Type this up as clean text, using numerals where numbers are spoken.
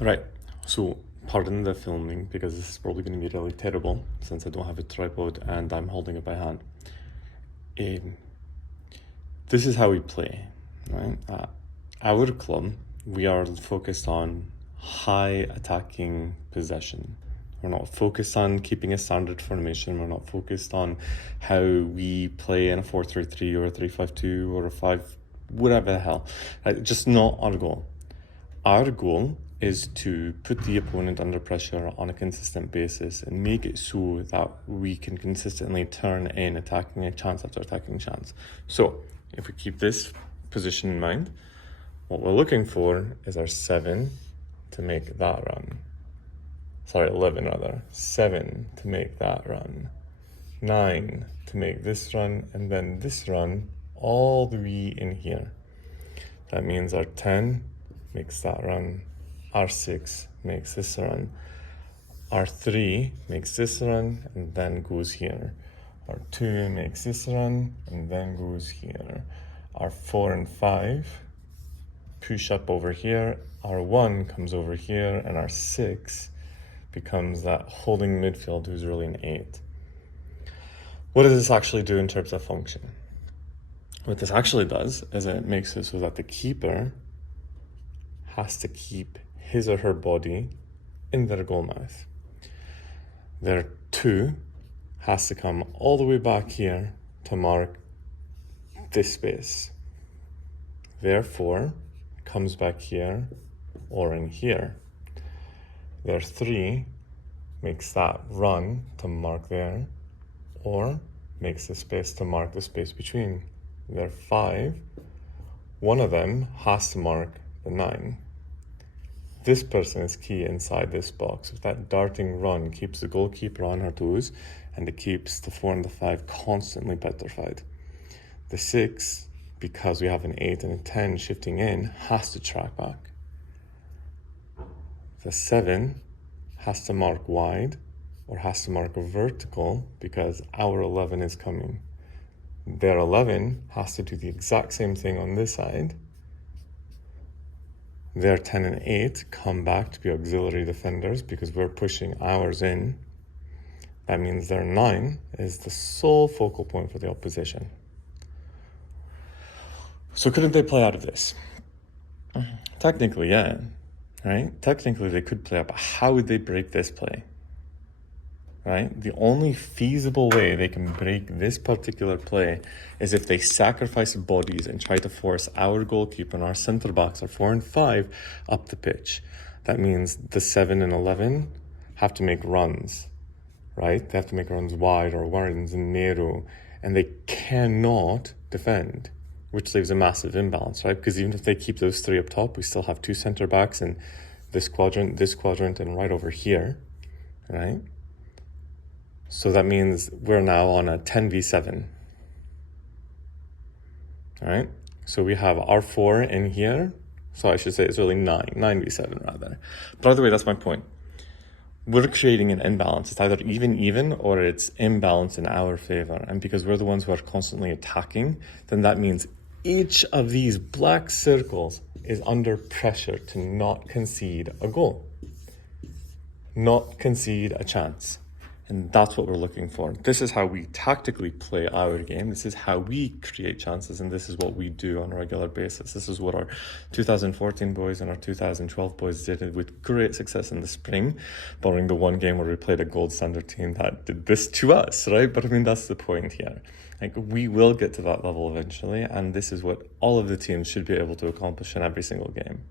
Right, so pardon the filming because this is probably going to be really terrible since I don't have a tripod and I'm holding it by hand. This is how we play, right? Our club, we are focused on high attacking possession. We're not focused on keeping a standard formation. We're not focused on how we play in a 4-3-3 or a 3-5-2 or a 5, whatever the hell. Right? Just not our goal. Our goal is to put the opponent under pressure on a consistent basis and make it so that we can consistently turn in attacking a chance after attacking chance. So if we keep this position in mind, what we're looking for is our 7 to make that run. Sorry, 11 rather. 7 to make that run. 9 to make this run, and then this run all the way in here. That means our 10 makes that run. Our 6 makes this run. Our 3 makes this run and then goes here. Our 2 makes this run and then goes here. Our 4 and 5 push up over here. Our 1 comes over here, and our 6 becomes that holding midfield who's really an 8. What does this actually do in terms of function? What this actually does is it makes it so that the keeper has to keep his or her body in their goal mouth. Their 2 has to come all the way back here to mark this space. Therefore, comes back here or in here. Their 3 makes that run to mark there, or makes the space to mark the space between. Their 5, one of them has to mark the 9. This person is key inside this box. If that darting run keeps the goalkeeper on her toes, and it keeps the 4 and the 5 constantly petrified. The 6, because we have an 8 and a 10 shifting in, has to track back. The 7 has to mark wide or has to mark vertical because our 11 is coming. Their 11 has to do the exact same thing on this side. Their 10 and 8 come back to be auxiliary defenders because we're pushing ours in. That means their 9 is the sole focal point for the opposition. So couldn't they play out of this? Technically, yeah, right? Technically, they could play out, but how would they break this play? Right? The only feasible way they can break this particular play is if they sacrifice bodies and try to force our goalkeeper and our centre backs, our 4 and 5, up the pitch. That means the 7 and 11 have to make runs, right? They have to make runs wide or runs narrow, and they cannot defend, which leaves a massive imbalance, right? Because even if they keep those 3 up top, we still have 2 centre backs in this quadrant, and right over here, right? So that means we're now on a 10v7. All right? So we have our 4 in here. So I should say it's really 9v7 rather. But either way, that's my point. We're creating an imbalance. It's either even or it's imbalance in our favor. And because we're the ones who are constantly attacking, then that means each of these black circles is under pressure to not concede a goal, not concede a chance. And that's what we're looking for. This is how we tactically play our game. This is how we create chances, and this is what we do on a regular basis. This is what our 2014 boys and our 2012 boys did with great success in the spring, barring the one game where we played a gold standard team that did this to us, right? But I mean, that's the point here. Like, we will get to that level eventually, and this is what all of the teams should be able to accomplish in every single game.